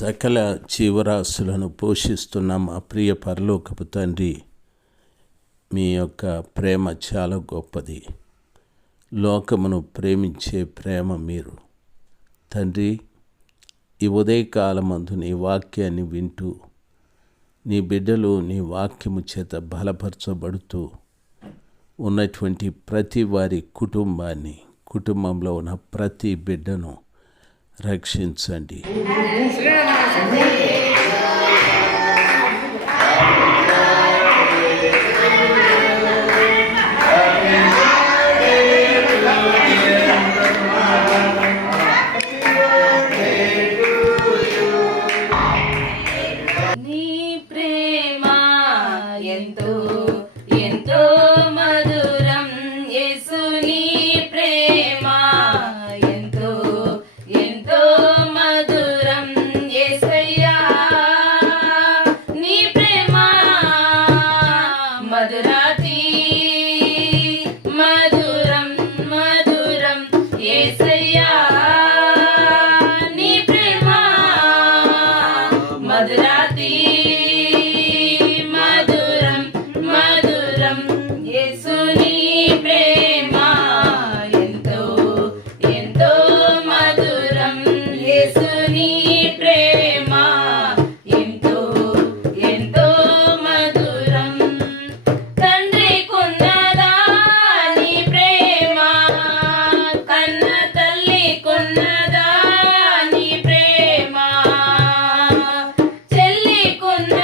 సకల జీవరాశులను పోషిస్తున్న మా ప్రియ పరలోకపు తండ్రి, మీ యొక్క ప్రేమ చాలా గొప్పది. లోకమును ప్రేమించే ప్రేమ మీరు తండ్రి. ఈ ఉదయకాలమందు నీ వాక్యాన్ని వింటూ నీ బిడ్డలు నీ వాక్యము చేత బలపరచబడుతూ ఉన్నటువంటి ప్రతి వారి కుటుంబంలో ఉన్న ప్రతి బిడ్డను రక్షించండి. చెల్లి కొన్న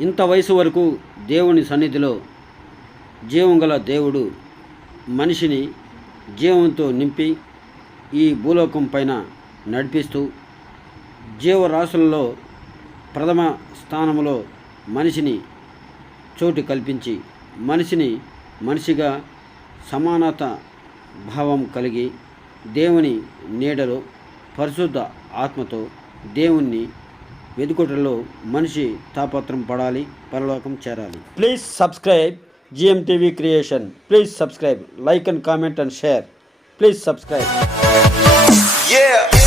ఇంత వయసు వరకు దేవుని సన్నిధిలో జీవం గల దేవుడు మనిషిని జీవంతో నింపి ఈ భూలోకం పైన నడిపిస్తూ జీవరాశులలో ప్రథమ స్థానంలో మనిషిని చోటు కల్పించి మనిషిగా సమానత భావం కలిగి దేవుని నీడలో పరిశుద్ధ ఆత్మతో దేవుణ్ణి వెదుకుటలో మనిషి తాపత్రం పడాలి, పరలోకం చేరాలి. Please subscribe GMTV Creation. Please subscribe, like and comment and share. Please subscribe. Yeah.